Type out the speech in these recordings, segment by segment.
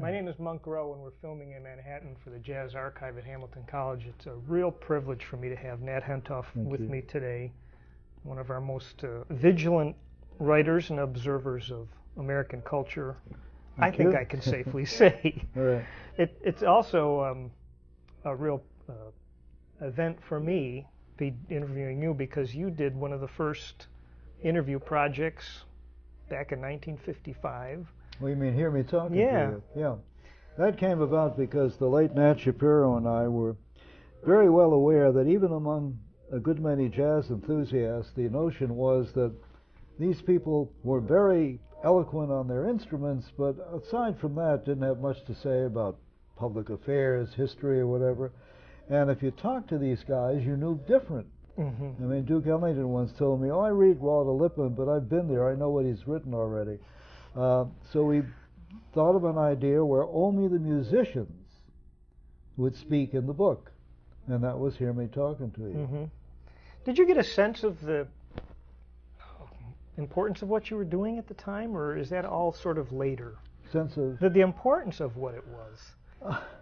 My name is Monk Rowe, and we're filming in Manhattan for the Jazz Archive at Hamilton College. It's a real privilege for me to have Nat Hentoff with me today, one of our most vigilant writers and observers of American culture. I think I can safely say. Right. It's also a real event for me be interviewing you, because you did one of the first interview projects back in 1955. Well, you mean hear me talking to Yeah. you? Yeah. That came about because the late Nat Shapiro and I were very well aware that even among a good many jazz enthusiasts, the notion was that these people were very eloquent on their instruments, but aside from that, didn't have much to say about public affairs, history, or whatever. And if you talked to these guys, you knew different. Mm-hmm. I mean, Duke Ellington once told me, "Oh, I read Walter Lippmann, but I've been there. I know what he's written already." So we thought of an idea where only the musicians would speak in the book, and that was Hear Me Talking to You. Mm-hmm. Did you get a sense of the importance of what you were doing at the time, or is that all sort of later? Sense of The importance of what it was.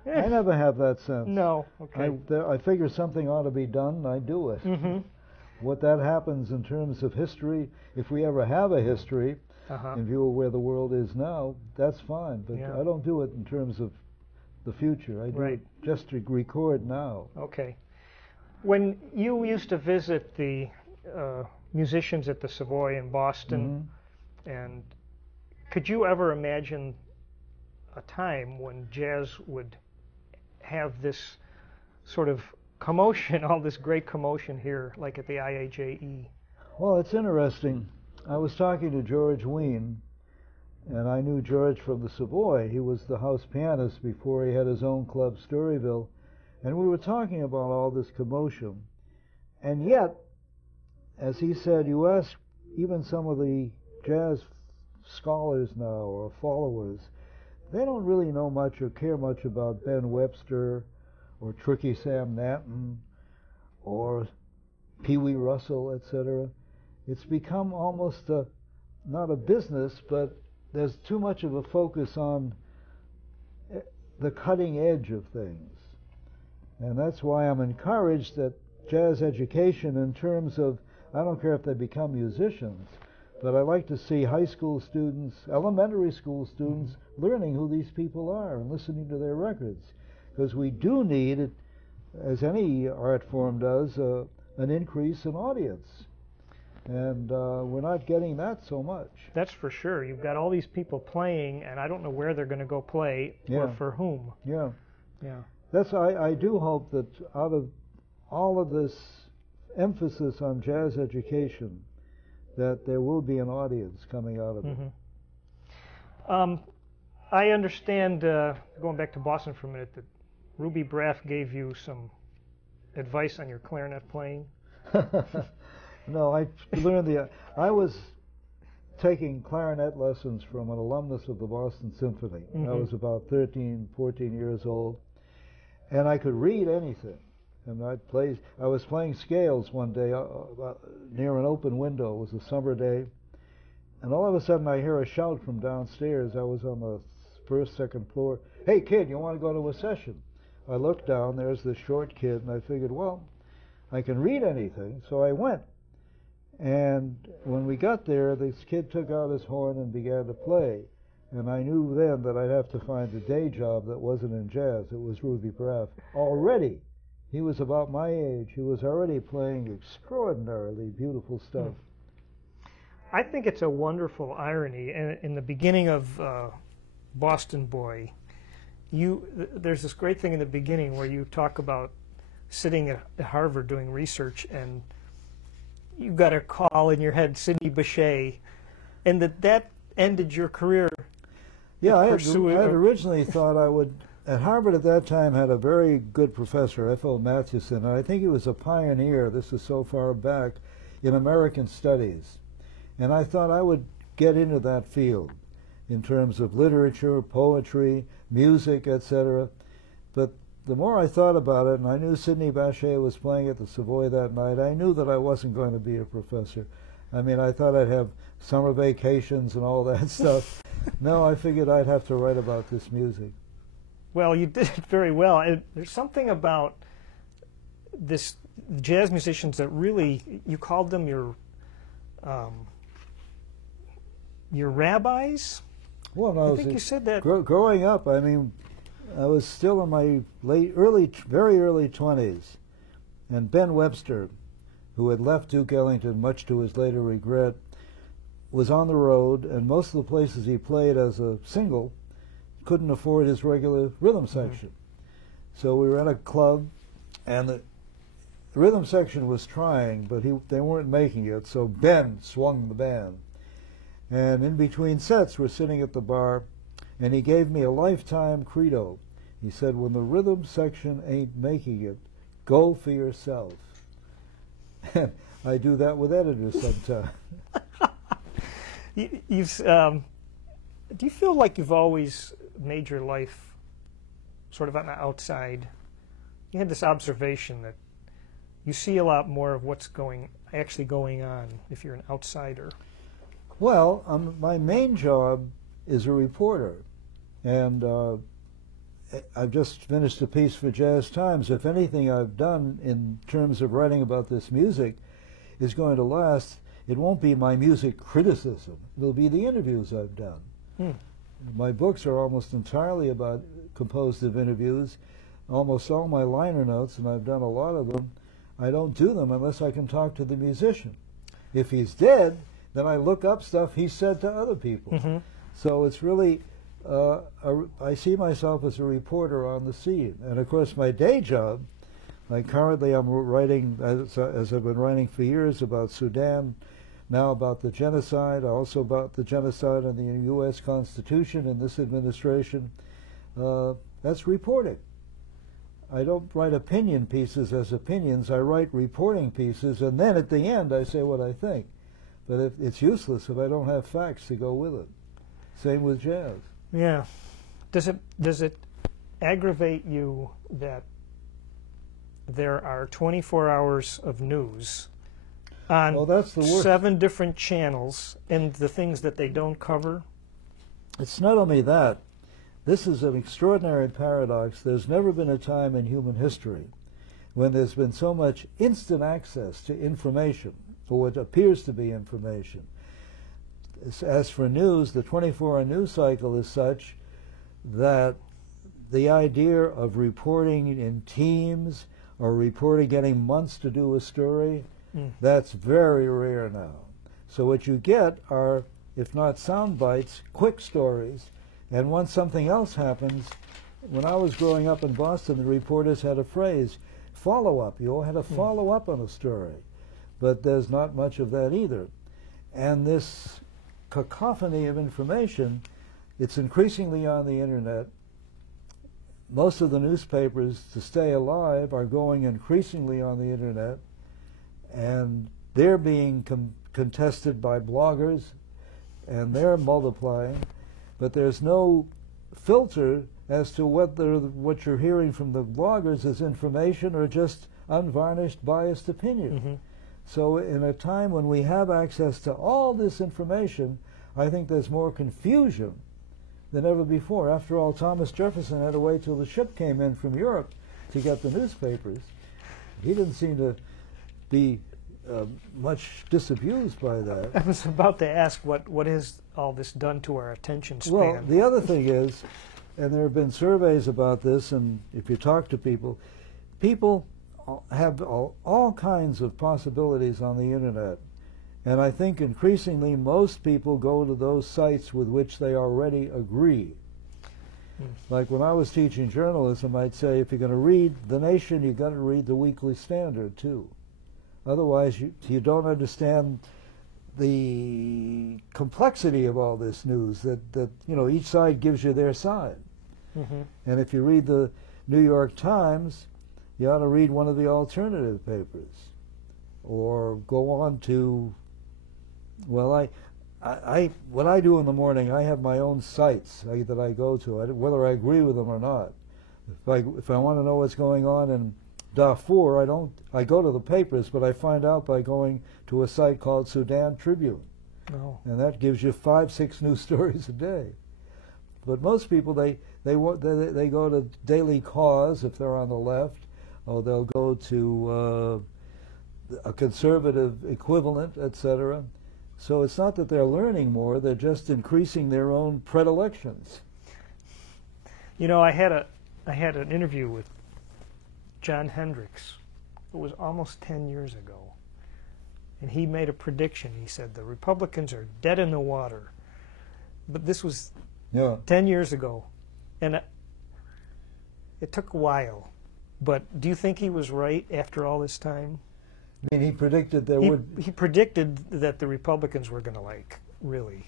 I never have that sense. No. Okay. I figure something ought to be done, and I do it. Mm-hmm. What that happens in terms of history, if we ever have a history, in view of where the world is now, that's fine. But Yeah. I don't do it in terms of the future. I do it just to record now. Okay. When you used to visit the musicians at the Savoy in Boston, and could you ever imagine a time when jazz would have this sort of commotion, all this great commotion here, like at the IAJE? Well, it's interesting. I was talking to George Wein, and I knew George from the Savoy. He was the house pianist before he had his own club, Storyville. And we were talking about all this commotion. And yet, as he said, you ask even some of the jazz scholars now or followers, they don't really know much or care much about Ben Webster or Tricky Sam Natton or Pee Wee Russell, etc. It's become almost not a business, but there's too much of a focus on the cutting edge of things. And that's why I'm encouraged that jazz education, in terms of, I don't care if they become musicians, but I like to see high school students, elementary school students, learning who these people are and listening to their records. Because we do need, as any art form does, an increase in audience. And we're not getting that so much. That's for sure. You've got all these people playing, and I don't know where they're going to go play or for whom. Yeah. Yeah. I do hope that out of all of this emphasis on jazz education, that there will be an audience coming out of it. I understand, going back to Boston for a minute, that Ruby Braff gave you some advice on your clarinet playing. No, I learned I was taking clarinet lessons from an alumnus of the Boston Symphony. I was about 13, 14 years old, and I could read anything. And I was playing scales one day near an open window. It was a summer day, and all of a sudden I hear a shout from downstairs. I was on the first, second floor. "Hey kid, you want to go to a session?" I looked down, there's this short kid, and I figured, well, I can read anything, so I went. And when we got there, this kid took out his horn and began to play. And I knew then that I'd have to find a day job that wasn't in jazz. It was Ruby Braff. Already, he was about my age. He was already playing extraordinarily beautiful stuff. I think it's a wonderful irony. In the beginning of Boston Boy, there's this great thing in the beginning where you talk about sitting at Harvard doing research, and you got a call in your head, Sidney Bechet, and that ended your career. Yeah, I had originally thought I would. At Harvard at that time had a very good professor, F.O. Mathewson, and I think he was a pioneer, this is so far back, in American studies. And I thought I would get into that field in terms of literature, poetry, music, etc. But the more I thought about it, and I knew Sidney Bechet was playing at the Savoy that night, I knew that I wasn't going to be a professor. I mean, I thought I'd have summer vacations and all that stuff. No, I figured I'd have to write about this music. Well, you did it very well. There's something about this jazz musicians that really, you called them your rabbis? Well, no, I think you said that. Growing up, I mean, I was still in my very early 20s, and Ben Webster, who had left Duke Ellington much to his later regret, was on the road, and most of the places he played as a single couldn't afford his regular rhythm section. So we were at a club, and the rhythm section was trying, but they weren't making it, so Ben swung the band. And in between sets, we're sitting at the bar, and he gave me a lifetime credo. He said, when the rhythm section ain't making it, go for yourself. And I do that with editors sometimes. Do you feel like you've always made your life sort of on the outside? You had this observation that you see a lot more of what's actually going on if you're an outsider. Well, my main job is a reporter, and I've just finished a piece for Jazz Times. If anything I've done in terms of writing about this music is going to last, it won't be my music criticism. It'll be the interviews I've done. My books are almost entirely composed of interviews. Almost all my liner notes, and I've done a lot of them, I don't do them unless I can talk to the musician. If he's dead, then I look up stuff he said to other people. So it's really, I see myself as a reporter on the scene. And of course my day job, like currently I'm writing, as I've been writing for years, about Sudan, now about the genocide, also about the genocide in the U.S. Constitution and this administration. That's reporting. I don't write opinion pieces as opinions, I write reporting pieces, and then at the end I say what I think. But it's useless if I don't have facts to go with it. Same with jazz. Yeah. Does it aggravate you that there are 24 hours of news on that's the worst. 7 different channels, and the things that they don't cover? It's not only that. This is an extraordinary paradox. There's never been a time in human history when there's been so much instant access to information, for what appears to be information. As for news, the 24-hour news cycle is such that the idea of reporting in teams or getting months to do a story, that's very rare now. So what you get are, if not sound bites, quick stories. And once something else happens, when I was growing up in Boston, the reporters had a phrase, follow-up. You all had to follow up on a story. But there's not much of that either. And this cacophony of information, it's increasingly on the internet. Most of the newspapers, to stay alive, are going increasingly on the internet, and they're being contested by bloggers, and they're multiplying. But there's no filter as to whether what you're hearing from the bloggers is information or just unvarnished, biased opinion. So in a time when we have access to all this information, I think there's more confusion than ever before. After all, Thomas Jefferson had to wait till the ship came in from Europe to get the newspapers. He didn't seem to be much disabused by that. I was about to ask what has all this done to our attention span? Well, the other thing is, and there have been surveys about this, and if you talk to people, people have all kinds of possibilities on the internet. And I think increasingly most people go to those sites with which they already agree. Like when I was teaching journalism, I'd say if you're going to read The Nation, you've got to read the Weekly Standard too. Otherwise you don't understand the complexity of all this news, that you know, each side gives you their side. And if you read the New York Times, you ought to read one of the alternative papers, or go on to, well, what I do in the morning, I have my own sites that I go to, whether I agree with them or not. If I want to know what's going on in Darfur, I go to the papers, but I find out by going to a site called Sudan Tribune. And that gives you 5-6 news stories a day. But most people, they go to Daily Cause if they're on the left, or they'll go to a conservative equivalent, etc. So it's not that they're learning more, they're just increasing their own predilections. You know, I had an interview with John Hendricks. It was almost 10 years ago. And he made a prediction. He said, the Republicans are dead in the water. But this was 10 years ago. And it took a while. But do you think he was right after all this time? I mean, he predicted He predicted that the Republicans were going to, like, really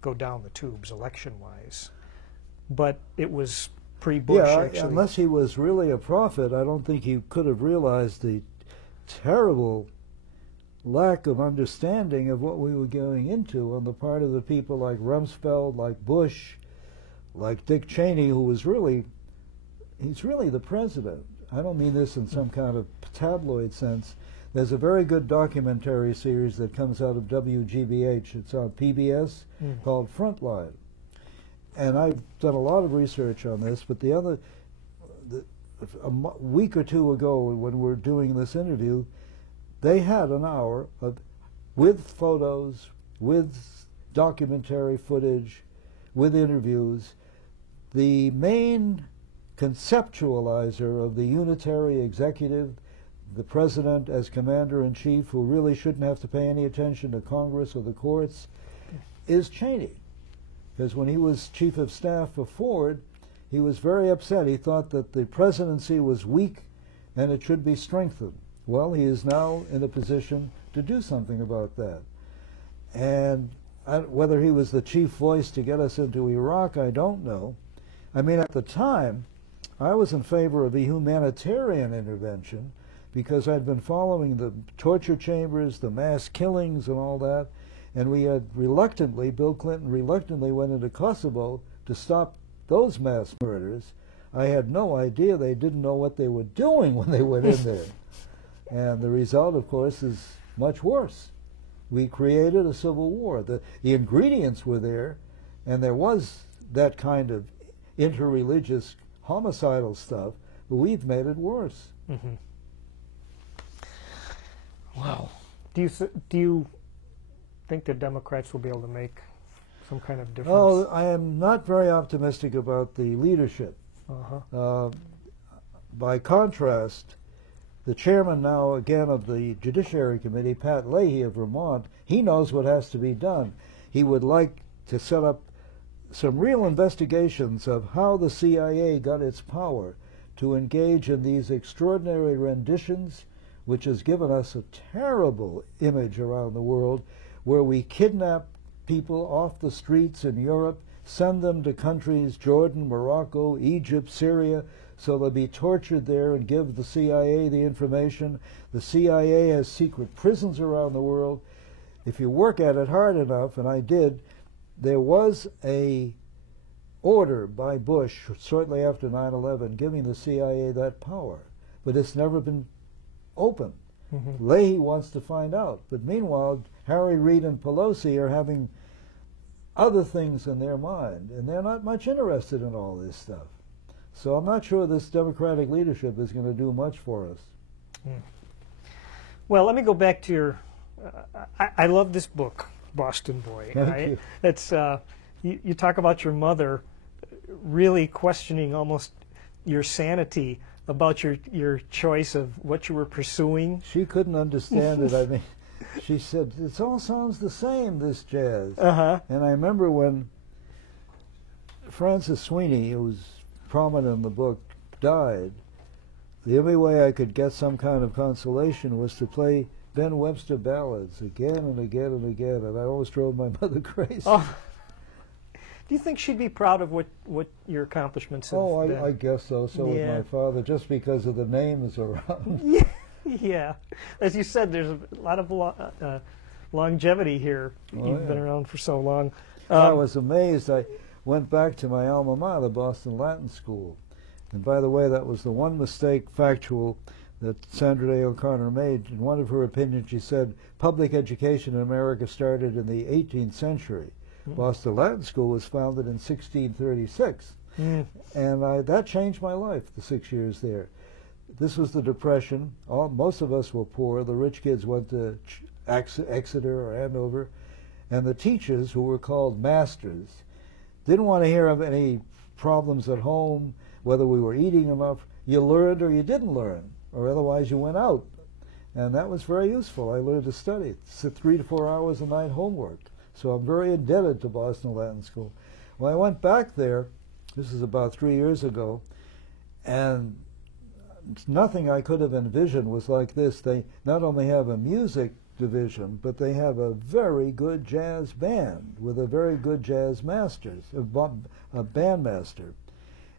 go down the tubes election-wise. But it was pre-Bush, actually. Unless he was really a prophet, I don't think he could have realized the terrible lack of understanding of what we were going into on the part of the people like Rumsfeld, like Bush, like Dick Cheney, who was he's really the president. I don't mean this in some kind of tabloid sense. There's a very good documentary series that comes out of WGBH. It's on PBS called Frontline. And I've done a lot of research on this, but a week or two ago when we were doing this interview, they had an hour with photos, with documentary footage, with interviews. The main conceptualizer of the unitary executive, the president as commander-in-chief, who really shouldn't have to pay any attention to Congress or the courts, is Cheney. Because when he was chief of staff for Ford, he was very upset. He thought that the presidency was weak and it should be strengthened. Well, he is now in a position to do something about that. And whether he was the chief voice to get us into Iraq, I don't know. I mean, at the time, I was in favor of a humanitarian intervention because I'd been following the torture chambers, the mass killings and all that, and we had Bill Clinton reluctantly went into Kosovo to stop those mass murders. I had no idea they didn't know what they were doing when they went in there. And the result, of course, is much worse. We created a civil war. The ingredients were there, and there was that kind of interreligious homicidal stuff, but we've made it worse. Mm-hmm. Wow. Do you think the Democrats will be able to make some kind of difference? Oh, I am not very optimistic about the leadership. By contrast, the chairman now again of the Judiciary Committee, Pat Leahy of Vermont, he knows what has to be done. He would like to set up some real investigations of how the CIA got its power to engage in these extraordinary renditions, which has given us a terrible image around the world, where we kidnap people off the streets in Europe, send them to countries, Jordan, Morocco, Egypt, Syria, so they'll be tortured there and give the CIA the information. The CIA has secret prisons around the world. If you work at it hard enough, and I did, there was a order by Bush shortly after 9/11 giving the CIA that power, but it's never been opened. Mm-hmm. Leahy wants to find out, but meanwhile, Harry Reid and Pelosi are having other things in their mind, and they're not much interested in all this stuff. So I'm not sure this Democratic leadership is going to do much for us. Mm. Well, let me go back to your... I love this book, Boston Boy. Thank you. It's, you talk about your mother really questioning almost your sanity about your choice of what you were pursuing. She couldn't understand it. I mean, she said, it all sounds the same, this jazz. Uh-huh. And I remember when Francis Sweeney, who was prominent in the book, died, the only way I could get some kind of consolation was to play Ben Webster ballads again and again and again, and I always drove my mother crazy. Oh. Do you think she'd be proud of what your accomplishments have been? I guess so. So would my father, just because of the names around. Yeah. As you said, there's a lot of longevity here. You've been around for so long. I was amazed. I went back to my alma mater, Boston Latin School. And by the way, that was the one mistake, factual, that Sandra Day O'Connor made. In one of her opinions, she said, public education in America started in the 18th century. Boston Latin School was founded in 1636. And that changed my life, the 6 years there. This was the Depression. Most of us were poor. The rich kids went to Exeter or Andover. And the teachers, who were called masters, didn't want to hear of any problems at home, whether we were eating enough. You learned or you didn't learn, or otherwise you went out. And that was very useful. I learned to study. It's 3 to 4 hours a night homework. So I'm very indebted to Boston Latin School. When I went back there, this is about 3 years ago, and nothing I could have envisioned was like this. They not only have a music division, but they have a very good jazz band with a very good jazz master, a bandmaster.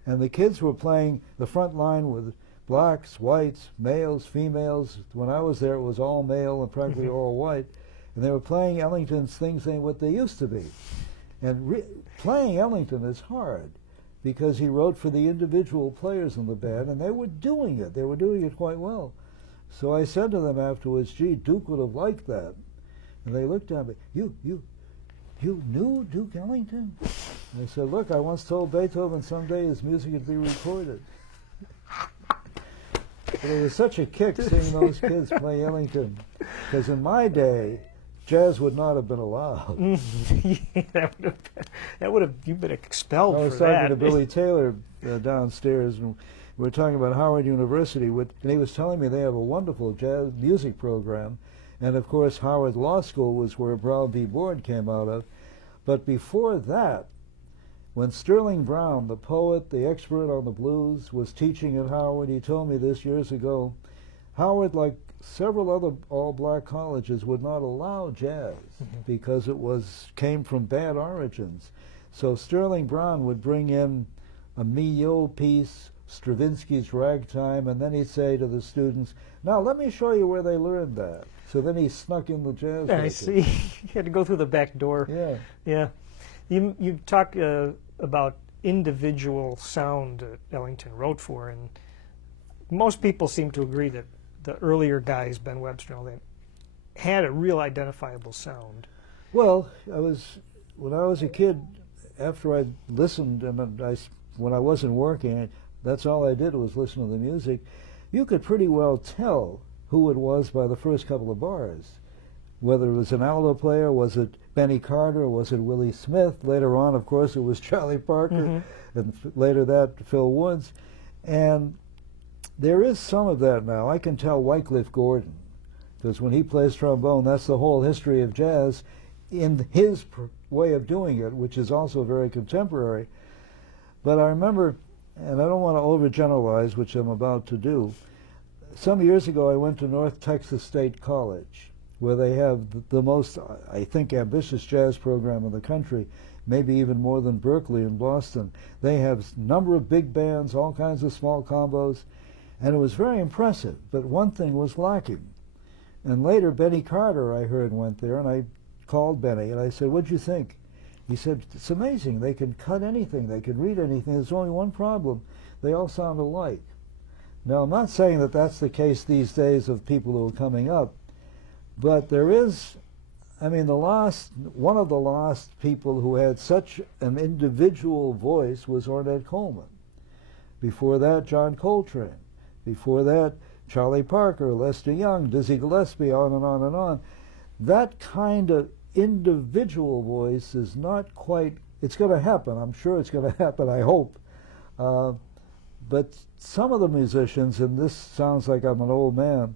And the kids were playing the front line with blacks, whites, males, females. When I was there, it was all male and practically all white. And they were playing Ellington's things ain't what they used to be. And playing Ellington is hard because he wrote for the individual players in the band, and they were doing it. They were doing it quite well. So I said to them afterwards, gee, Duke would have liked that. And they looked at me, you knew Duke Ellington? And I said, look, I once told Beethoven someday his music would be recorded. But it was such a kick seeing those kids play Ellington, because in my day, jazz would not have been allowed. Yeah, that would have you've been expelled for that. I was talking to Billy Taylor downstairs, and we were talking about Howard University, and he was telling me they have a wonderful jazz music program, and of course Howard Law School was where Brown v. Board came out of. But before that, when Sterling Brown, the poet, the expert on the blues, was teaching at Howard, he told me this years ago, Howard, like several other all-black colleges, would not allow jazz because it came from bad origins. So Sterling Brown would bring in a Milhaud piece, Stravinsky's Ragtime, and then he'd say to the students, now let me show you where they learned that. So then he snuck in the jazz. I see. You had to go through the back door. Yeah. Yeah. You talk about individual sound that Ellington wrote for, and most people seem to agree that the earlier guys, Ben Webster and all that, had a real identifiable sound. Well, when I was a kid, after I listened, and when I wasn't working, that's all I did was listen to the music, you could pretty well tell who it was by the first couple of bars. Whether it was an alto player, was it Benny Carter, was it Willie Smith? Later on, of course, it was Charlie Parker, and later that, Phil Woods. And there is some of that now. I can tell Wycliffe Gordon, because when he plays trombone, that's the whole history of jazz in his way of doing it, which is also very contemporary. But I remember, and I don't want to overgeneralize, which I'm about to do, some years ago I went to North Texas State College, where they have the most, I think, ambitious jazz program in the country, maybe even more than Berkeley and Boston. They have a number of big bands, all kinds of small combos, and it was very impressive. But one thing was lacking. And later, Benny Carter, I heard, went there, and I called Benny, and I said, what'd you think? He said, it's amazing. They can cut anything. They can read anything. There's only one problem. They all sound alike. Now, I'm not saying that that's the case these days of people who are coming up, but there is, I mean, one of the last people who had such an individual voice was Ornette Coleman. Before that, John Coltrane. Before that, Charlie Parker, Lester Young, Dizzy Gillespie, on and on and on. That kind of individual voice is not quite, it's going to happen. I'm sure it's going to happen, I hope. But some of the musicians, and this sounds like I'm an old man,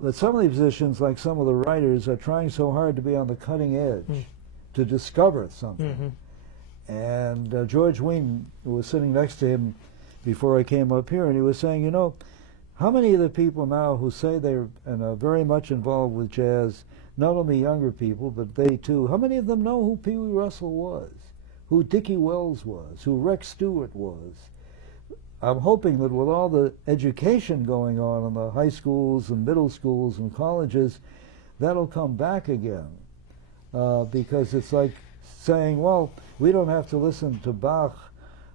but some of the musicians, like some of the writers, are trying so hard to be on the cutting edge, to discover something. And George Wein was sitting next to him before I came up here, and he was saying, you know, how many of the people now who say they're are very much involved with jazz, not only younger people, but they too, how many of them know who Pee Wee Russell was, who Dickie Wells was, who Rex Stewart was? I'm hoping that with all the education going on in the high schools and middle schools and colleges, that'll come back again. Because it's like saying, well, we don't have to listen to Bach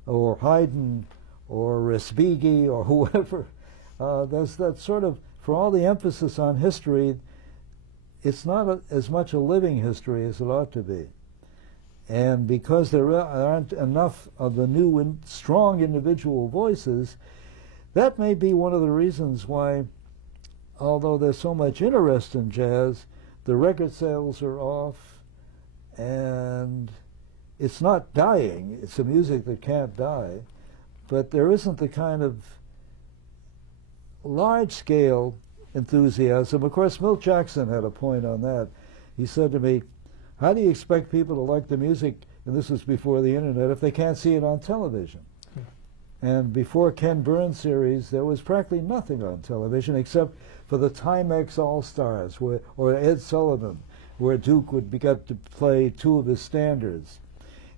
or Haydn or Respighi or whoever. There's that sort of, for all the emphasis on history, it's not as much a living history as it ought to be. And because there aren't enough of the new strong individual voices, that may be one of the reasons why, although there's so much interest in jazz, the record sales are off, and it's not dying. It's a music that can't die, but there isn't the kind of large-scale enthusiasm. Of course, Milt Jackson had a point on that. He said to me, how do you expect people to like the music, and this was before the internet, if they can't see it on television? And before Ken Burns series, there was practically nothing on television except for the Timex All-Stars, or Ed Sullivan, where Duke would get to play two of his standards.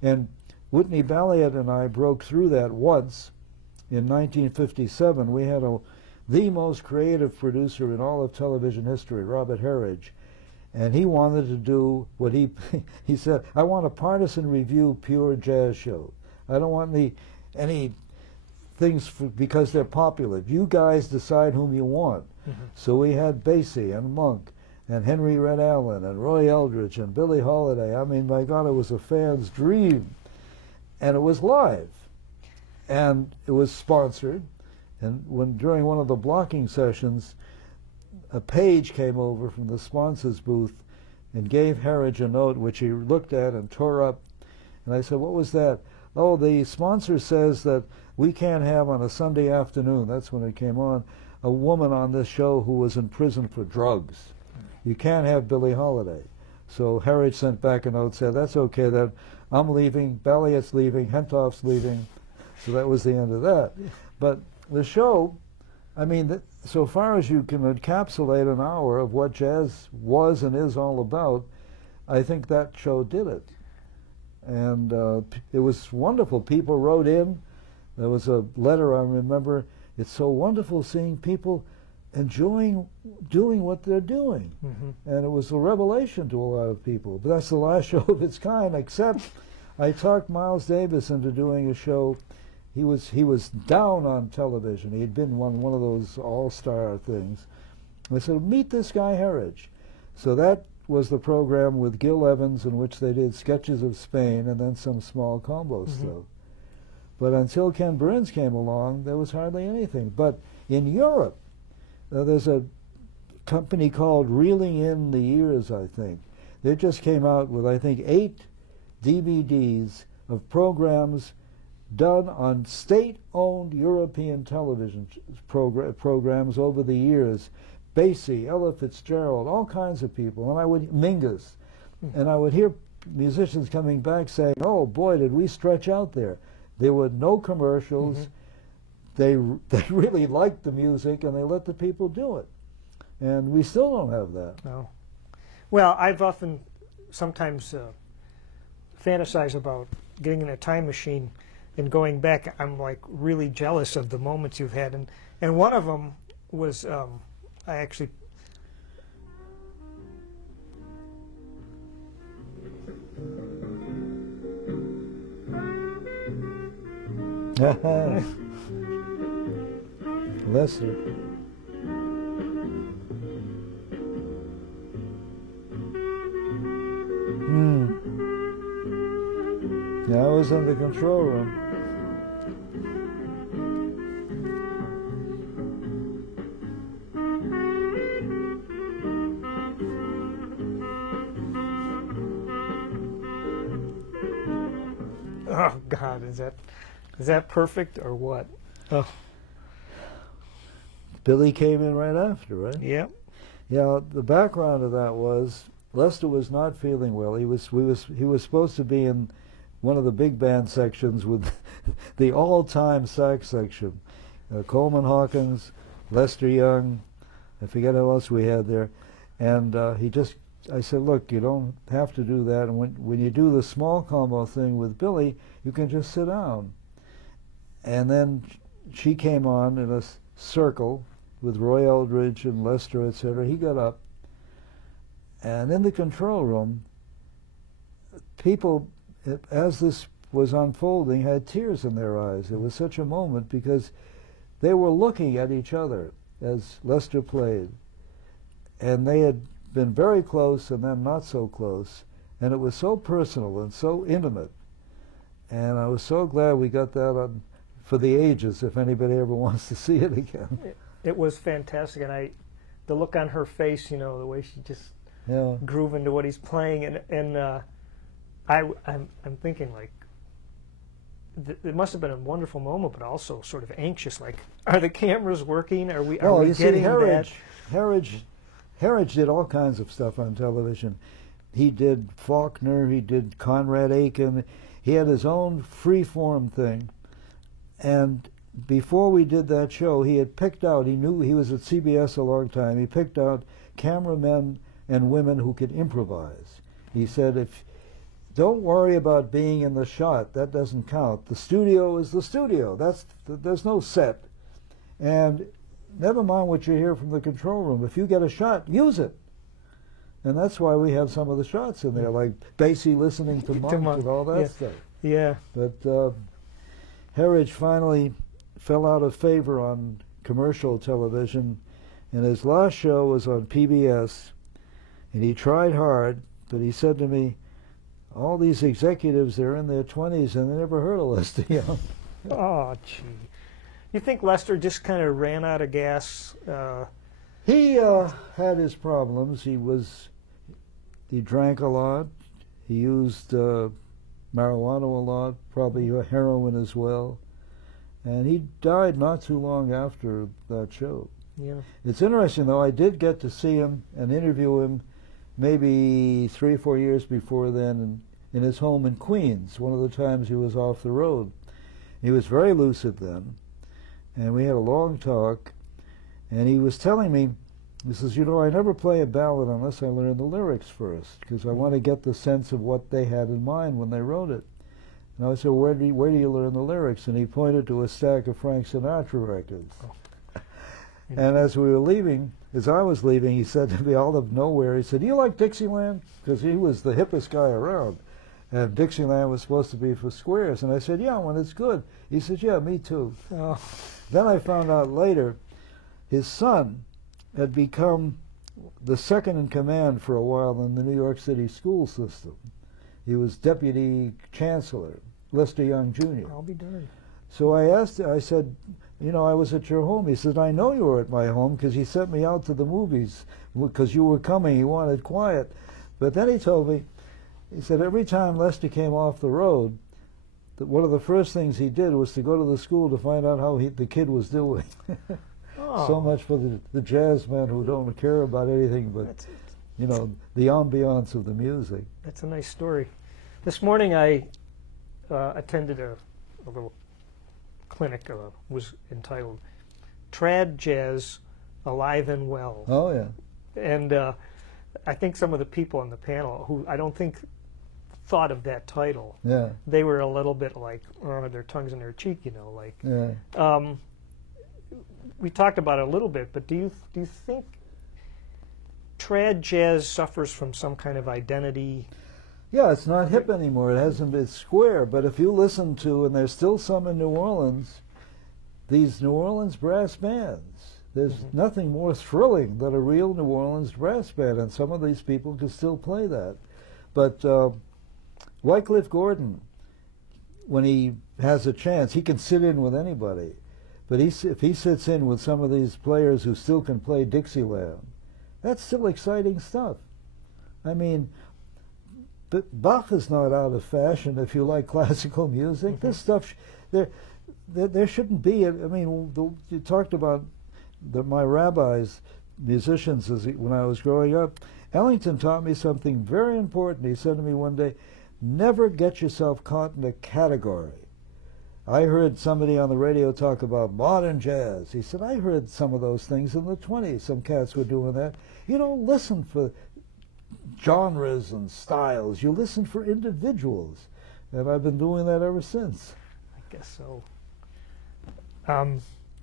And Whitney Balliet and I broke through that once in 1957. We had the most creative producer in all of television history, Robert Herridge, and he wanted to do what he said, I want a partisan review pure jazz show. I don't want any things because they're popular. You guys decide whom you want. So we had Basie and Monk and Henry Red Allen and Roy Eldridge and Billie Holiday. I mean, my God, it was a fan's dream. And it was live. And it was sponsored. And during one of the blocking sessions, a page came over from the sponsors booth and gave Herridge a note, which he looked at and tore up. And I said, what was that? Oh, the sponsor says that we can't have on a Sunday afternoon, that's when it came on, a woman on this show who was in prison for drugs. You can't have Billie Holiday. So Herridge sent back a note, said, that's okay then, I'm leaving, Balliet's leaving, Hentoff's leaving. So that was the end of that. But the show, I mean, so far as you can encapsulate an hour of what jazz was and is all about, I think that show did it. And it was wonderful. People wrote in. There was a letter, I remember, it's so wonderful seeing people enjoying doing what they're doing. And it was a revelation to a lot of people. But that's the last show of its kind, except I talked Miles Davis into doing a show. He was down on television. He had been one of those all-star things. I said, meet this guy Herridge. So that was the program with Gil Evans, in which they did sketches of Spain and then some small combo stuff. But until Ken Burns came along, there was hardly anything. But in Europe, there's a company called Reeling in the Years, I think. They just came out with, I think, 8 DVDs of programs done on state-owned European television programs over the years. Basie, Ella Fitzgerald, all kinds of people, and Mingus, and I would hear musicians coming back saying, oh boy, did we stretch out there. There were no commercials. They really liked the music, and they let the people do it. And we still don't have that. No. Well, I've sometimes fantasized about getting in a time machine and going back. I'm like really jealous of the moments you've had, and one of them was I actually Lester. Yeah, I was in the control room. Oh God, is that perfect or what? Oh. Billy came in right after, right? Yeah. Yeah. The background of that was Lester was not feeling well. He was supposed to be in one of the big band sections with the all-time sax section. Coleman Hawkins, Lester Young, I forget who else we had there, and I said, look, you don't have to do that. And when you do the small combo thing with Billy, you can just sit down. And then she came on in a circle with Roy Eldridge and Lester, etc. He got up. And in the control room, people, as this was unfolding, had tears in their eyes. It was such a moment because they were looking at each other as Lester played. And they had been very close and then not so close, and it was so personal and so intimate. And I was so glad we got that on for the ages, if anybody ever wants to see it again. It was fantastic, and the look on her face, you know, the way she just groove into what he's playing, and I'm thinking, like, it must have been a wonderful moment, but also sort of anxious. Like, are the cameras working? Are we getting that? Harridge did all kinds of stuff on television. He did Faulkner. He did Conrad Aiken. He had his own free-form thing. And before we did that show, he had picked out, he knew he was at CBS a long time, he picked out cameramen and women who could improvise. He said, don't worry about being in the shot, that doesn't count. The studio is the studio, there's no set. And never mind what you hear from the control room, if you get a shot, use it. And that's why we have some of the shots in there, like Basie listening to Monk and all that stuff. Yeah. But Harridge finally fell out of favor on commercial television, and his last show was on PBS, and he tried hard, but he said to me, all these executives, they're in their 20s and they never heard of Lester Young. Oh, gee. You think Lester just kind of ran out of gas? He had his problems. He drank a lot. He used marijuana a lot, probably heroin as well. And he died not too long after that show. Yeah. It's interesting, though, I did get to see him and interview him maybe 3 or 4 years before then in his home in Queens, one of the times he was off the road. He was very lucid then, and we had a long talk, and he was telling me, he says, you know, I never play a ballad unless I learn the lyrics first, because I want to get the sense of what they had in mind when they wrote it. And I said, where do you learn the lyrics? And he pointed to a stack of Frank Sinatra records. Oh. And as we were leaving, as I was leaving, he said to me out of nowhere, he said, do you like Dixieland? Because he was the hippest guy around. And Dixieland was supposed to be for squares. And I said, yeah, when it's good. He said, yeah, me too. Oh. Then I found out later, his son had become the second in command for a while in the New York City school system. He was deputy chancellor, Lester Young Jr. I'll be darned. So I said, you know, I was at your home. He said, I know you were at my home because he sent me out to the movies because you were coming. He wanted quiet. But then he told me, he said, every time Lester came off the road, one of the first things he did was to go to the school to find out how the kid was doing. Oh. So much for the jazz men who don't care about anything but, you know, the ambiance of the music. That's a nice story. This morning I attended a little clinic, was entitled Trad Jazz Alive and Well. Oh, yeah. And I think some of the people on the panel who I don't think thought of that title, yeah, they were a little bit like, their tongues in their cheek, you know, like. Yeah. We talked about it a little bit, but do you think trad jazz suffers from some kind of identity? Yeah, it's not hip anymore. It hasn't been square. But if you listen to, and there's still some in New Orleans, these New Orleans brass bands, there's nothing more thrilling than a real New Orleans brass band, and some of these people can still play that. But Wycliffe Gordon, when he has a chance, he can sit in with anybody. But if he sits in with some of these players who still can play Dixieland, that's still exciting stuff. I mean, Bach is not out of fashion if you like classical music. This stuff, there shouldn't be. I mean, you talked about my rabbis, musicians, when I was growing up. Ellington taught me something very important. He said to me one day, never get yourself caught in a category. I heard somebody on the radio talk about modern jazz. He said, I heard some of those things in the 20s. Some cats were doing that. You don't listen for genres and styles. You listen for individuals. And I've been doing that ever since. I guess so.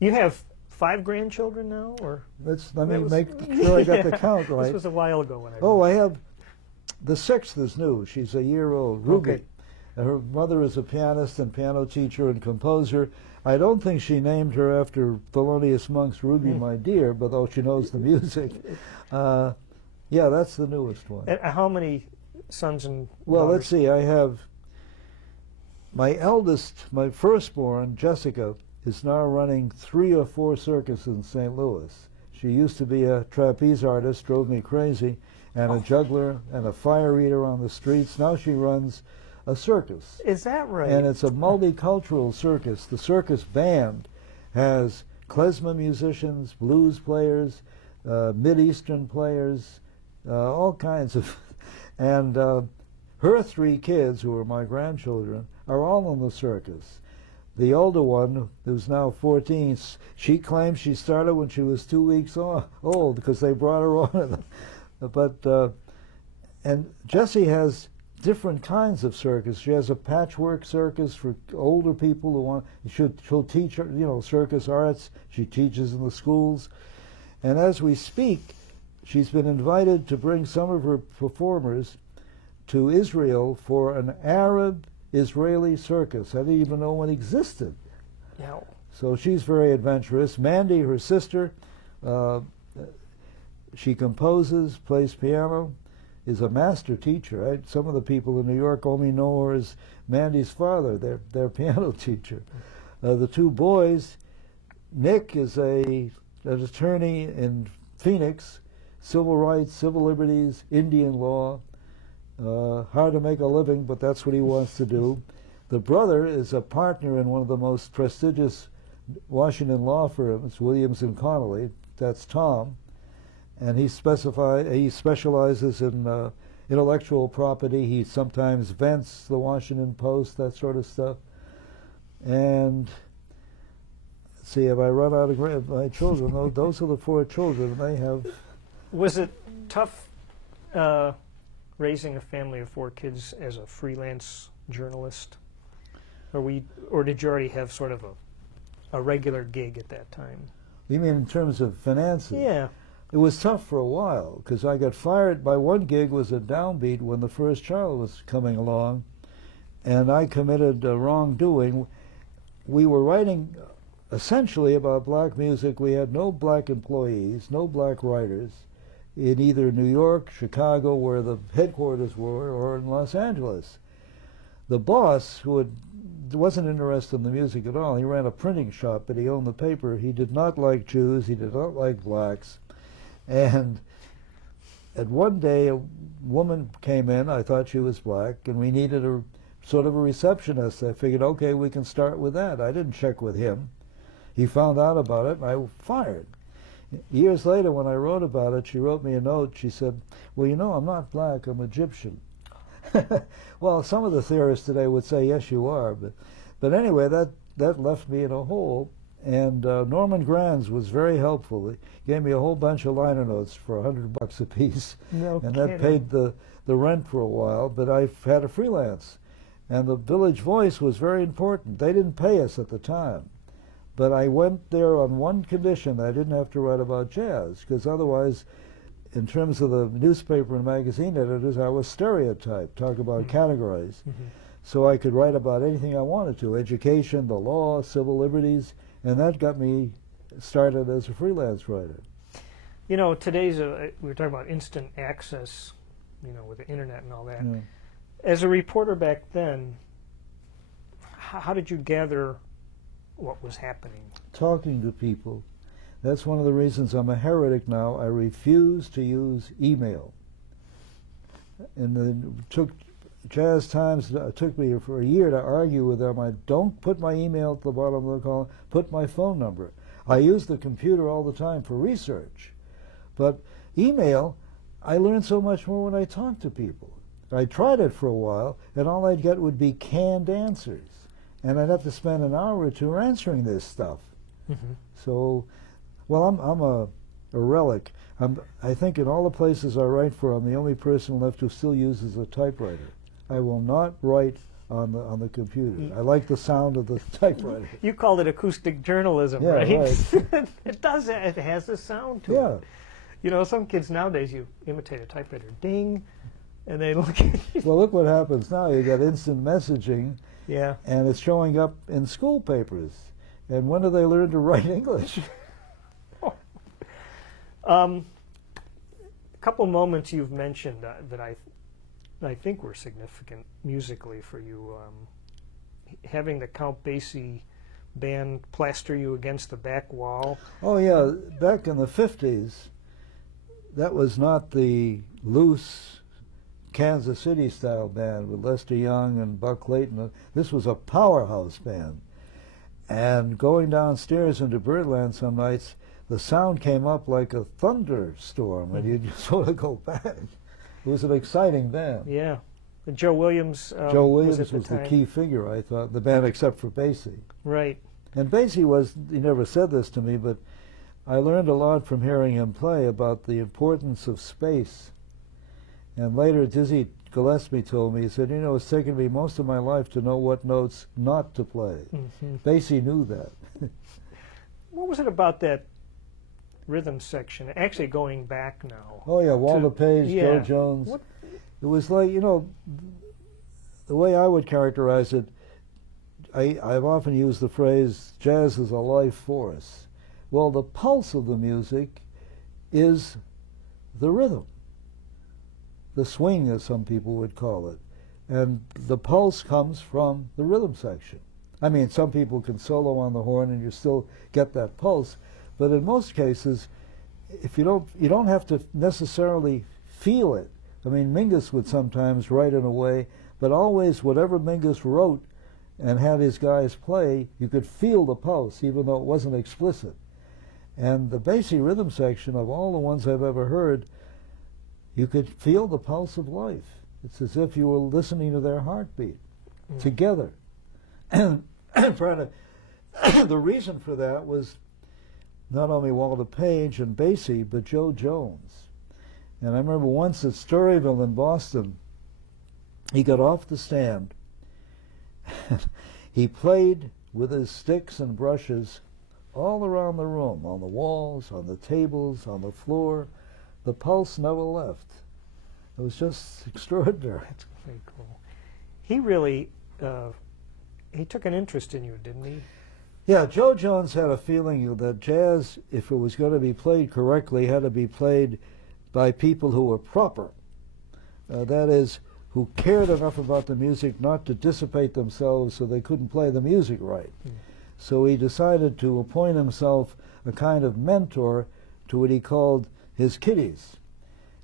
You have 5 grandchildren now, or? Let me make sure I got the count right. This was a while ago when I. Oh, I have the 6th is new. She's a year old. Ruby. Okay. Her mother is a pianist and piano teacher and composer. I don't think she named her after Thelonious Monk's Ruby, My Dear, but though she knows the music. Yeah, that's the newest one. And how many sons and Well, daughters? let's see. I have my eldest, my firstborn, Jessica, is now running 3 or 4 circuses in St. Louis. She used to be a trapeze artist, drove me crazy, and a juggler and a fire eater on the streets. Now she runs a circus. Is that right? And it's a multicultural circus. The circus band has klezmer musicians, blues players, Mid-Eastern players, all kinds of... And her 3 kids, who are my grandchildren, are all in the circus. The older one, who's now 14, she claims she started when she was 2 weeks old because they brought her on. But and Jessie has different kinds of circus. She has a patchwork circus for older people who want. She'll teach, circus arts. She teaches in the schools, and as we speak, she's been invited to bring some of her performers to Israel for an Arab-Israeli circus. I didn't even know one existed. Yeah. So she's very adventurous. Mandy, her sister, she composes, plays piano, is a master teacher. Some of the people in New York only know her as Mandy's father, their piano teacher. The 2 boys, Nick is an attorney in Phoenix, civil rights, civil liberties, Indian law. Hard to make a living, but that's what he wants to do. The brother is a partner in one of the most prestigious Washington law firms, Williams and Connolly. That's Tom, and he specializes in intellectual property. He sometimes vents the Washington Post, that sort of stuff. And let's see, have I run out of my children? Those are the 4 children. They have. Was it tough raising a family of 4 kids as a freelance journalist? Or did you already have sort of a regular gig at that time? You mean in terms of finances? Yeah. It was tough for a while because I got fired. My one gig was a downbeat when the first child was coming along, and I committed wrongdoing. We were writing essentially about black music. We had no black employees, no black writers in either New York, Chicago, where the headquarters were, or in Los Angeles. The boss, who wasn't interested in the music at all, he ran a printing shop, but he owned the paper. He did not like Jews. He did not like blacks. And at one day, a woman came in. I thought she was black, and we needed a sort of a receptionist. I figured, okay, we can start with that. I didn't check with him. He found out about it, and I fired. Years later, when I wrote about it, she wrote me a note. She said, well, I'm not black, I'm Egyptian. Well, some of the theorists today would say, yes, you are. But anyway, that left me in a hole. And Norman Granz was very helpful. He gave me a whole bunch of liner notes for $100 a piece. No and kidding. that paid the rent for a while, but I had a freelance. And the Village Voice was very important. They didn't pay us at the time. But I went there on one condition: I didn't have to write about jazz, because otherwise, in terms of the newspaper and magazine editors, I was stereotyped, talk about categories. Mm-hmm. So I could write about anything I wanted to: education, the law, civil liberties, and that got me started as a freelance writer. Today's we were talking about instant access, with the internet and all that. Yeah. As a reporter back then, how did you gather what was happening? Talking to people. That's one of the reasons I'm a heretic now. I refuse to use email. And it took Jazz Times, it took me for a year to argue with them. I don't put my email at the bottom of the column, put my phone number. I use the computer all the time for research. But email, I learn so much more when I talk to people. I tried it for a while, and all I'd get would be canned answers. And I'd have to spend an hour or 2 answering this stuff. Mm-hmm. So, well, I'm a relic. I think in all the places I write for, I'm the only person left who still uses a typewriter. I will not write on the computer. I like the sound of the typewriter. You called it acoustic journalism, yeah, right? It does. It has a sound to it. Yeah. Some kids nowadays, you imitate a typewriter, ding, and they look at you. Well, look what happens now. You got instant messaging. Yeah. And it's showing up in school papers. And when do they learn to write English? couple moments you've mentioned that I think were significant musically for you. Having the Count Basie band plaster you against the back wall. Oh yeah, back in the 50s, that was not the loose Kansas City style band with Lester Young and Buck Clayton. This was a powerhouse band. And going downstairs into Birdland some nights, the sound came up like a thunderstorm, and you'd sort of go back. It was an exciting band. Yeah. And Joe Williams. Joe Williams was the key figure, I thought, the band except for Basie. Right. And Basie was, he never said this to me, but I learned a lot from hearing him play about the importance of space. And later Dizzy Gillespie told me, he said, you know, it's taken me most of my life to know what notes not to play. Mm-hmm. Basie knew that. What was it about that rhythm section, actually going back now? Oh yeah, Walter Page, Joe Jones. What? It was like, you know, the way I would characterize it, I've often used the phrase, jazz is a life force. Well, the pulse of the music is the rhythm, the swing, as some people would call it. And the pulse comes from the rhythm section. I mean, some people can solo on the horn and you still get that pulse, but in most cases, if you don't have to necessarily feel it. I mean, Mingus would sometimes write in a way, but always whatever Mingus wrote and had his guys play, you could feel the pulse, even though it wasn't explicit. And the Basie rhythm section, of all the ones I've ever heard, you could feel the pulse of life. It's as if you were listening to their heartbeat together. And the reason for that was not only Walter Page and Basie, but Joe Jones. And I remember once at Storyville in Boston, he got off the stand. He played with his sticks and brushes all around the room, on the walls, on the tables, on the floor. The pulse never left. It was just extraordinary. That's very cool. He really, he took an interest in you, didn't he? Yeah, Joe Jones had a feeling that jazz, if it was going to be played correctly, had to be played by people who were proper. That is, who cared enough about the music not to dissipate themselves so they couldn't play the music right. So he decided to appoint himself a kind of mentor to what he called his kiddies.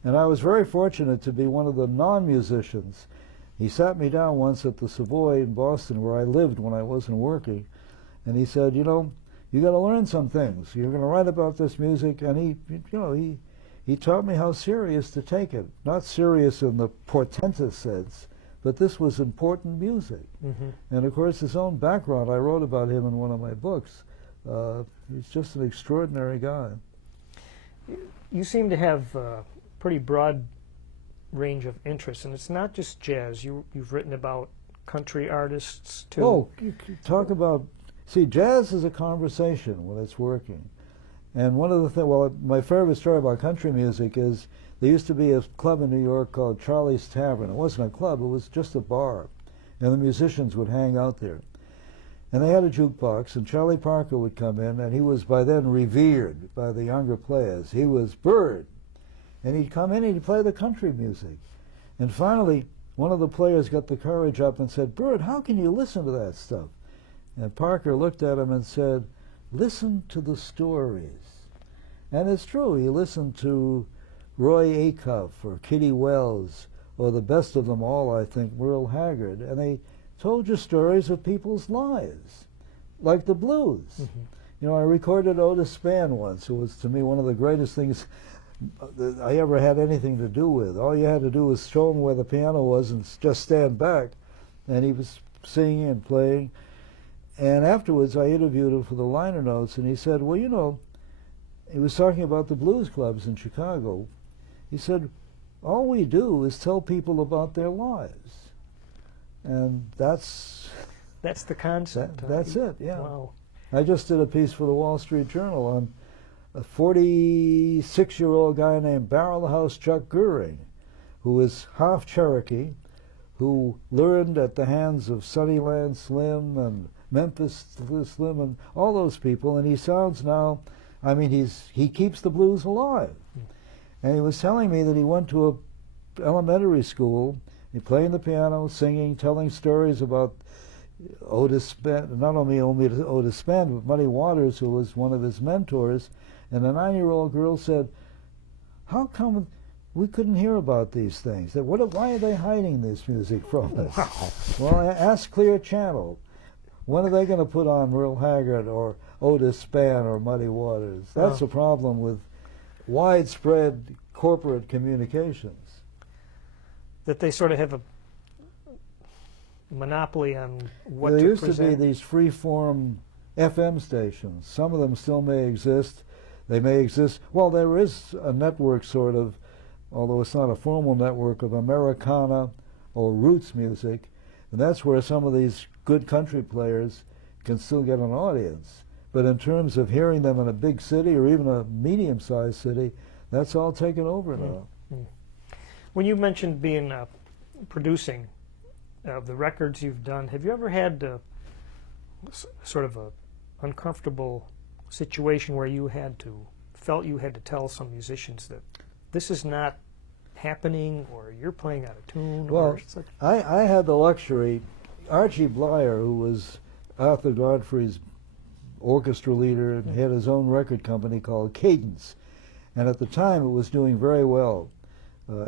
And I was very fortunate to be one of the non-musicians. He sat me down once at the Savoy in Boston, where I lived when I wasn't working, and he said, you know, you got to learn some things. You're going to write about this music. And he taught me how serious to take it. Not serious in the portentous sense, but this was important music. Mm-hmm. And of course, his own background, I wrote about him in one of my books. He's just an extraordinary guy. You seem to have a pretty broad range of interests, and it's not just jazz. You've written about country artists, too. Oh, talk about... See, jazz is a conversation when it's working. And one of the things, well, my favorite story about country music is there used to be a club in New York called Charlie's Tavern. It wasn't a club, it was just a bar. And the musicians would hang out there. And they had a jukebox, and Charlie Parker would come in, and he was by then revered by the younger players. He was Bird. And he'd come in and he'd play the country music. And finally, one of the players got the courage up and said, Bird, how can you listen to that stuff? And Parker looked at him and said, listen to the stories. And it's true. He listened to Roy Acuff or Kitty Wells, or the best of them all, I think, Merle Haggard. And they told you stories of people's lives, like the blues. Mm-hmm. You know, I recorded Otis Spann once, who was, to me, one of the greatest things that I ever had anything to do with. All you had to do was show him where the piano was and just stand back. And he was singing and playing. And afterwards, I interviewed him for the liner notes, and he said, well, you know, he was talking about the blues clubs in Chicago. He said, all we do is tell people about their lives. And that's the concept. That's it, yeah. Wow. I just did a piece for the Wall Street Journal on a 46-year-old guy named Barrel House Chuck Goering, who is half Cherokee, who learned at the hands of Sunnyland Slim and Memphis Slim and all those people, and he sounds now, I mean, he keeps the blues alive. And he was telling me that he went to a elementary school, he playing the piano, singing, telling stories about Otis Spann, not only Otis Spann, but Muddy Waters, who was one of his mentors. And a 9-year-old girl said, how come we couldn't hear about these things? Why are they hiding this music from us? Wow. Well, ask Clear Channel. When are they going to put on Merle Haggard or Otis Spann or Muddy Waters? That's the problem with widespread corporate communications. That they sort of have a monopoly on what there to used present. to be these free-form FM stations. Some of them still may exist. They may exist. Well, there is a network sort of, although it's not a formal network, of Americana or roots music, and that's where some of these good country players can still get an audience. But in terms of hearing them in a big city or even a medium-sized city, that's all taken over now. When you mentioned being producing the records you've done, have you ever had sort of a uncomfortable situation where you felt you had to tell some musicians that this is not happening, or you're playing out of tune? Well, or such? I had the luxury. Archie Blyer, who was Arthur Godfrey's orchestra leader and had his own record company called Cadence, and at the time it was doing very well.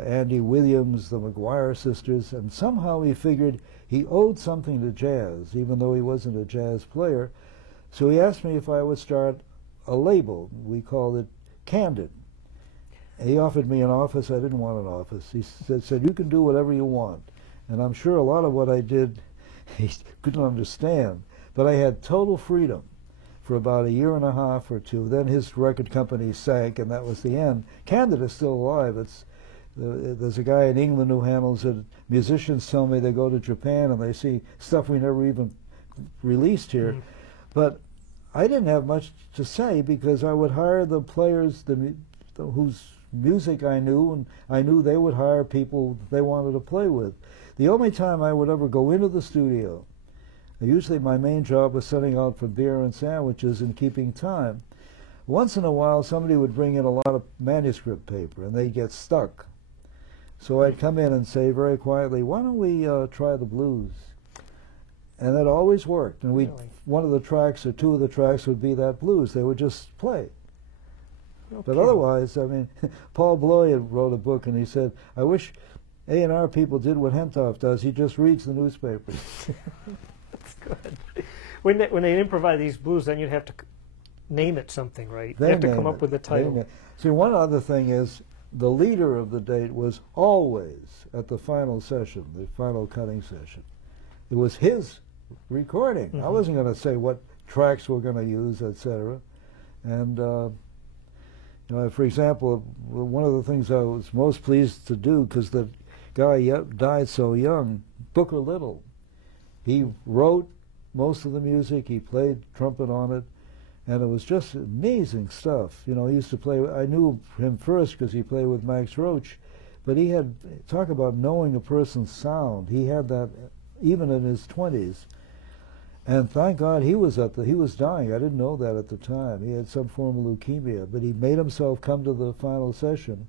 Andy Williams, the McGuire sisters, and somehow he figured he owed something to jazz, even though he wasn't a jazz player. So he asked me if I would start a label. We called it Candid. He offered me an office. I didn't want an office. He said, you can do whatever you want. And I'm sure a lot of what I did he couldn't understand. But I had total freedom for about 1.5 years or 2. Then his record company sank, and that was the end. Candid is still alive. There's a guy in England who handles it. Musicians tell me they go to Japan and they see stuff we never even released here. But I didn't have much to say because I would hire the players whose music I knew, and I knew they would hire people they wanted to play with. The only time I would ever go into the studio, usually my main job was setting out for beer and sandwiches and keeping time. Once in a while somebody would bring in a lot of manuscript paper and they'd get stuck. So I'd come in and say very quietly, why don't we try the blues? And it always worked. And one of the tracks or 2 of the tracks would be that blues. They would just play. Okay. But otherwise, I mean, Paul Bloy wrote a book and he said, I wish A&R people did what Hentoff does. He just reads the newspapers. That's good. When they improvise these blues, then you'd have to name it something, right? You have to come up with a title. See, one other thing is, the leader of the date was always at the final session, the final cutting session. It was his recording. I wasn't going to say what tracks we're going to use, etc. And for example, one of the things I was most pleased to do, because the guy died so young, Booker Little. He wrote most of the music. He played trumpet on it. And it was just amazing stuff. You know, he used to play, I knew him first because he played with Max Roach, but he had, talk about knowing a person's sound. He had that even in his 20s. And thank God he was dying. I didn't know that at the time. He had some form of leukemia, but he made himself come to the final session.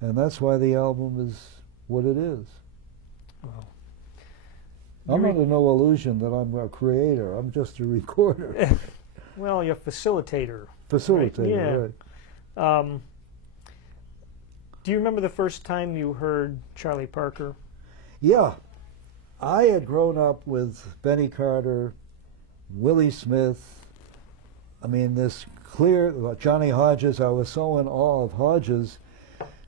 And that's why the album is what it is. Wow. I'm under no illusion that I'm a creator. I'm just a recorder. Well, you're a facilitator. Facilitator, right. Do you remember the first time you heard Charlie Parker? Yeah. I had grown up with Benny Carter, Willie Smith, I mean, this clear, Johnny Hodges. I was so in awe of Hodges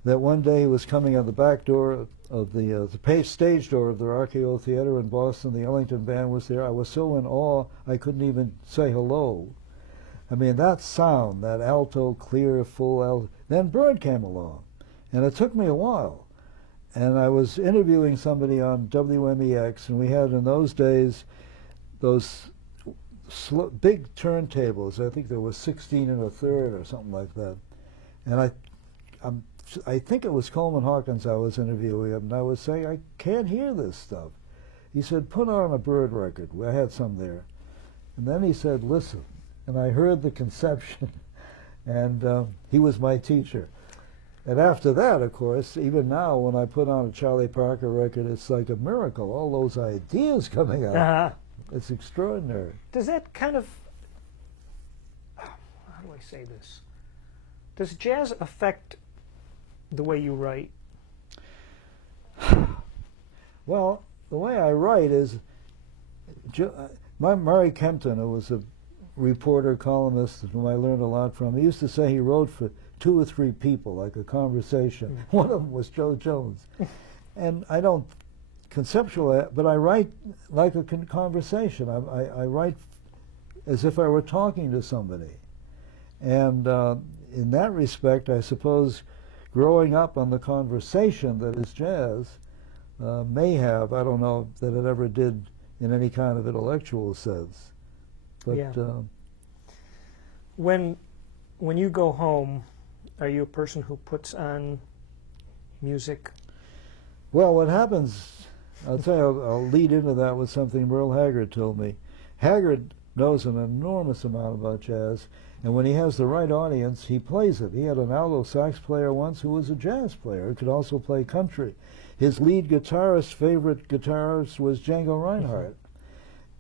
that one day he was coming on the back door of the stage door of the RKO Theater in Boston. The Ellington Band was there. I was so in awe I couldn't even say hello. I mean, that sound, that alto, clear, full alto. Then Bird came along, and it took me a while. And I was interviewing somebody on WMEX, and we had in those days those big turntables. I think there was 16 1/3 or something like that. And I think it was Coleman Hawkins I was interviewing him, and I was saying, I can't hear this stuff. He said, put on a Bird record. I had some there. And then he said, listen. And I heard the conception, and he was my teacher. And after that, of course, even now when I put on a Charlie Parker record, it's like a miracle. All those ideas coming out. Uh-huh. It's extraordinary. Does that kind of, how do I say this? Does jazz affect the way you write? Well, the way I write is, Murray Kempton, who was a reporter, columnist, whom I learned a lot from, he used to say he wrote for 2 or 3 people, like a conversation. One of them was Joe Jones. And I don't conceptualize, but I write like a conversation. I write as if I were talking to somebody. And in that respect, I suppose growing up on the conversation that is jazz may have, I don't know that it ever did in any kind of intellectual sense. But yeah. When you go home, are you a person who puts on music? Well, what happens, I'll tell you, I'll lead into that with something Merle Haggard told me. Haggard knows an enormous amount about jazz, and when he has the right audience, he plays it. He had an alto sax player once who was a jazz player, who could also play country. His lead guitarist's favorite guitarist was Django Reinhardt.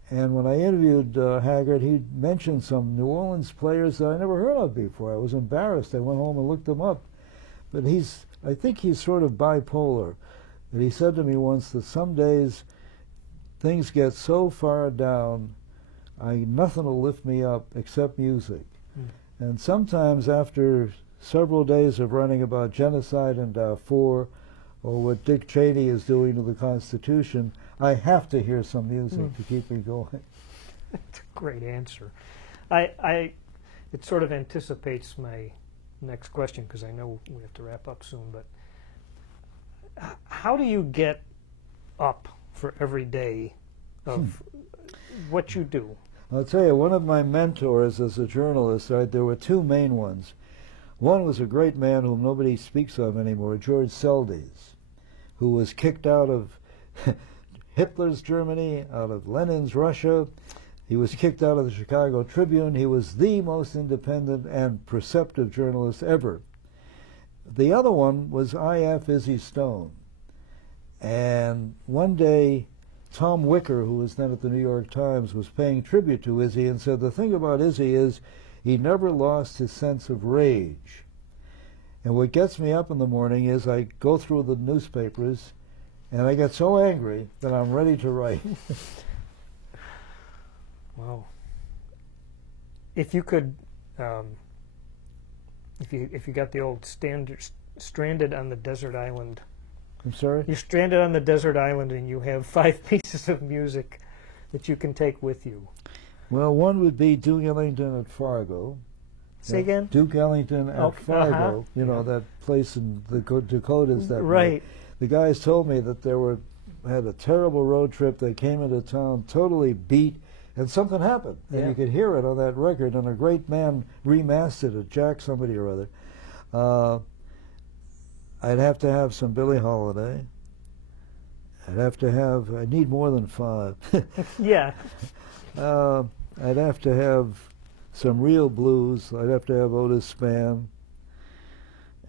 And when I interviewed Haggard, he mentioned some New Orleans players that I never heard of before. I was embarrassed. I went home and looked them up. But I think he's sort of bipolar. And he said to me once that some days things get so far down, nothing will lift me up except music. And sometimes after several days of running about genocide in Darfur, or what Dick Cheney is doing to the Constitution, I have to hear some music to keep me going. That's a great answer. It sort of anticipates my next question, because I know we have to wrap up soon, but how do you get up for every day of what you do? I'll tell you, one of my mentors as a journalist, there were 2 main ones. One was a great man whom nobody speaks of anymore, George Seldes, who was kicked out of Hitler's Germany, out of Lenin's Russia. He was kicked out of the Chicago Tribune. He was the most independent and perceptive journalist ever. The other one was I.F. Izzy Stone. And one day, Tom Wicker, who was then at the New York Times, was paying tribute to Izzy and said, the thing about Izzy is he never lost his sense of rage. And what gets me up in the morning is I go through the newspapers and I get so angry that I'm ready to write. Wow. If you could, if you got the old stranded on the desert island. I'm sorry? You're stranded on the desert island and you have 5 pieces of music that you can take with you. Well, one would be Duke Ellington at Fargo. Say again? Duke Ellington at Fargo. You know, that place in the Dakotas. That right. The guys told me that had a terrible road trip. They came into town totally beat, and something happened. And you could hear it on that record, and a great man remastered it, Jack somebody or other. I'd have to have some Billie Holiday. I need more than 5. Yeah. I'd have to have some real blues. I'd have to have Otis Spann.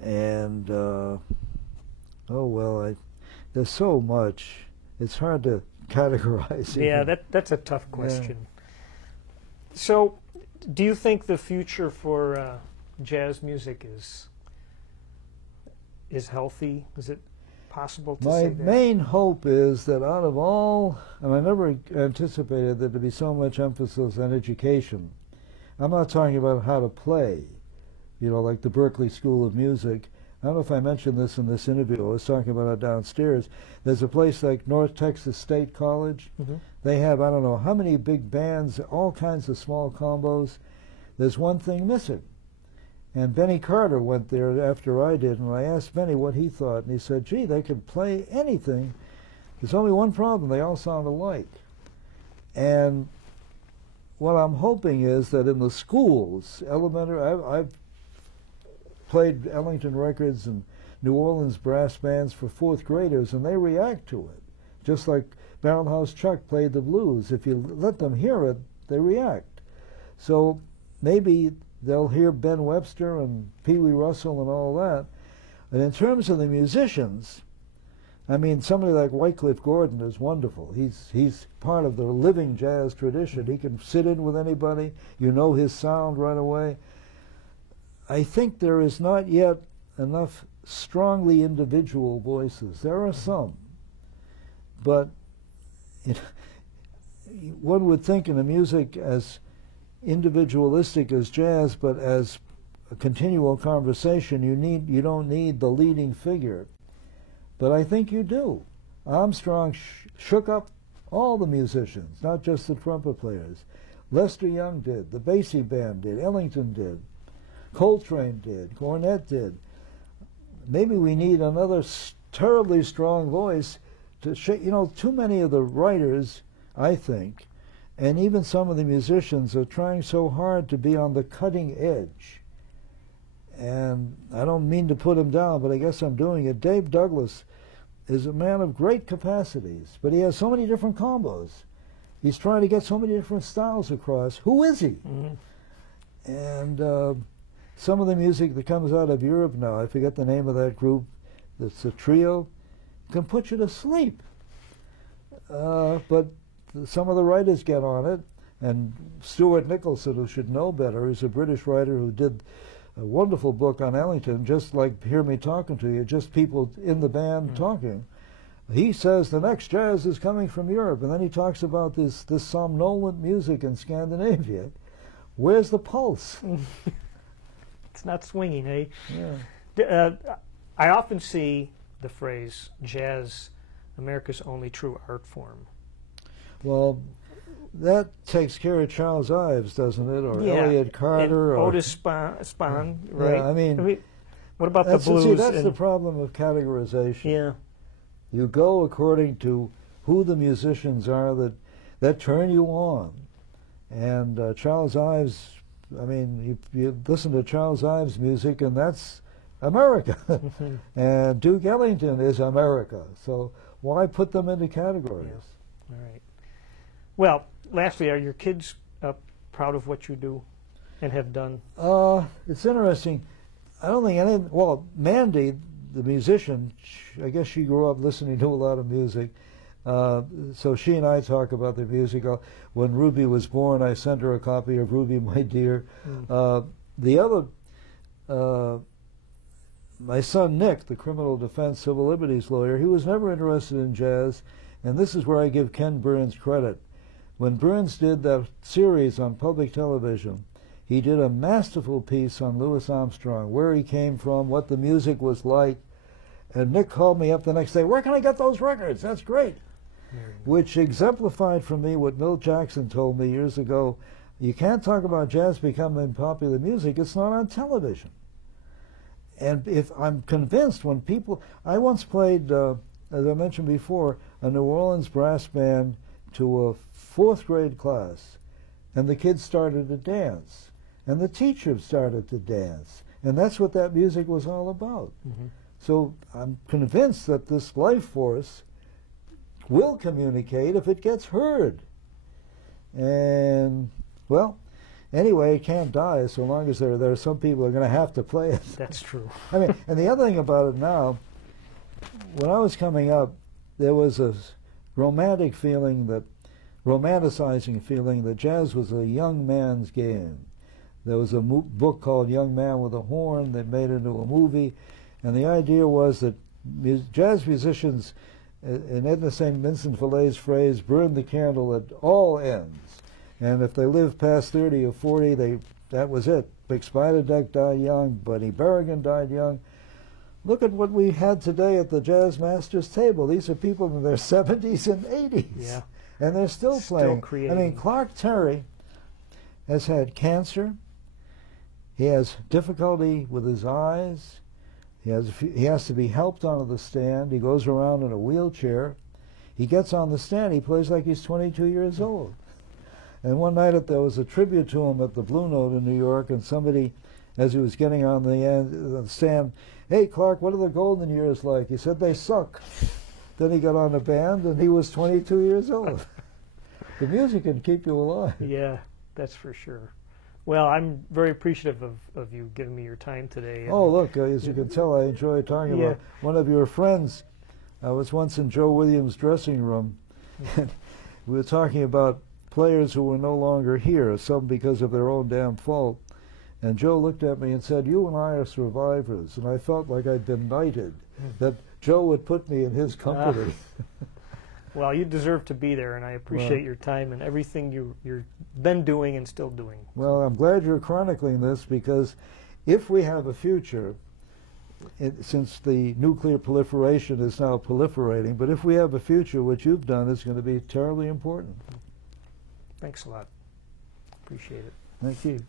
And, there's so much. It's hard to categorize. Yeah, that's a tough question. Yeah. So, do you think the future for jazz music is healthy? Is it possible to say that? My main hope is that out of all, and I never anticipated there to be so much emphasis on education. I'm not talking about how to play, like the Berklee School of Music. I don't know if I mentioned this in this interview. I was talking about it downstairs. There's a place like North Texas State College. They have, I don't know how many big bands, all kinds of small combos. There's one thing missing. And Benny Carter went there after I did, and I asked Benny what he thought, and he said, gee, they could play anything. There's only one problem, they all sound alike. And what I'm hoping is that in the schools, elementary, I've played Ellington records and New Orleans brass bands for 4th graders, and they react to it. Just like Barrelhouse Chuck played the blues. If you let them hear it, they react. So maybe they'll hear Ben Webster and Pee Wee Russell and all that. And in terms of the musicians, I mean, somebody like Wycliffe Gordon is wonderful. He's part of the living jazz tradition. He can sit in with anybody. You know his sound right away. I think there is not yet enough strongly individual voices. There are some, but one would think in a music as individualistic as jazz, but as a continual conversation, you don't need the leading figure. But I think you do. Armstrong shook up all the musicians, not just the trumpet players. Lester Young did, the Basie Band did, Ellington did, Coltrane did, Cornette did. Maybe we need another terribly strong voice to shake. You know, too many of the writers, I think, and even some of the musicians are trying so hard to be on the cutting edge. And I don't mean to put him down, but I guess I'm doing it. Dave Douglas is a man of great capacities, but he has so many different combos. He's trying to get so many different styles across. Who is he? Mm-hmm. And some of the music that comes out of Europe now, I forget the name of that group, that's a trio, can put you to sleep. But some of the writers get on it, and Stuart Nicholson, who should know better, is a British writer who did a wonderful book on Ellington, just like Hear Me Talking to You, just people in the band talking. He says the next jazz is coming from Europe, and then he talks about this somnolent music in Scandinavia. Where's the pulse? It's not swinging, eh? Yeah. I often see the phrase, jazz, America's only true art form. Well, that takes care of Charles Ives, doesn't it? Or yeah. Elliott Carter, and or Otis Spann, right? Yeah, I mean, what about the blues? See, that's the problem of categorization. Yeah. You go according to who the musicians are that turn you on. And Charles Ives, I mean, you listen to Charles Ives' music, and that's America. And Duke Ellington is America. So why put them into categories? Yeah. All right. Well, lastly, are your kids proud of what you do and have done? It's interesting. I don't think any. Well, Mandy, the musician, I guess she grew up listening to a lot of music. So she and I talk about the music. When Ruby was born, I sent her a copy of Ruby, My Dear. The other, my son Nick, the criminal defense civil liberties lawyer, he was never interested in jazz, and this is where I give Ken Burns credit. When Burns did that series on public television, he did a masterful piece on Louis Armstrong, where he came from, what the music was like. And Nick called me up the next day, where can I get those records? That's great. Which exemplified for me what Milt Jackson told me years ago. You can't talk about jazz becoming popular music. It's not on television. And if I'm convinced when people... I once played, as I mentioned before, a New Orleans brass band to a fourth grade class, and the kids started to dance, and the teacher started to dance, and that's what that music was all about. So I'm convinced that this life force will communicate if it gets heard. And, well, anyway, it can't die so long as there are some people who are going to have to play it. That's true. I mean, and the other thing about it now, when I was coming up, there was a romanticizing feeling that jazz was a young man's game. There was a book called Young Man with a Horn that made into a movie, and the idea was that jazz musicians, in Edna St. Vincent Fillet's phrase, burn the candle at all ends. And if they lived past 30 or 40, that was it. Big Spider Deck died young, Buddy Berrigan died young. Look at what we had today at the Jazz Masters table. These are people in their 70s and 80s. Yeah. And they're still playing. Creating. I mean, Clark Terry has had cancer. He has difficulty with his eyes. He has to be helped onto the stand. He goes around in a wheelchair. He gets on the stand. He plays like he's 22 years old. And one night there was a tribute to him at the Blue Note in New York, and somebody, as he was getting on the stand, "Hey, Clark, what are the golden years like?" He said, "They suck." Then he got on the band, and he was 22 years old. The music can keep you alive. Yeah, that's for sure. Well, I'm very appreciative of you giving me your time today. And Oh, look, as you can tell, I enjoy talking Yeah. about one of your friends. I was once in Joe Williams' dressing room, and we were talking about players who were no longer here, some because of their own damn fault. And Joe looked at me and said, "You and I are survivors." And I felt like I'd been knighted, that Joe would put me in his company. Well, you deserve to be there, and I appreciate your time and everything you've been doing and still doing. Well, I'm glad you're chronicling this, because if we have a future, since the nuclear proliferation is now proliferating, but if we have a future, what you've done is going to be terribly important. Thanks a lot. Appreciate it. Thank you.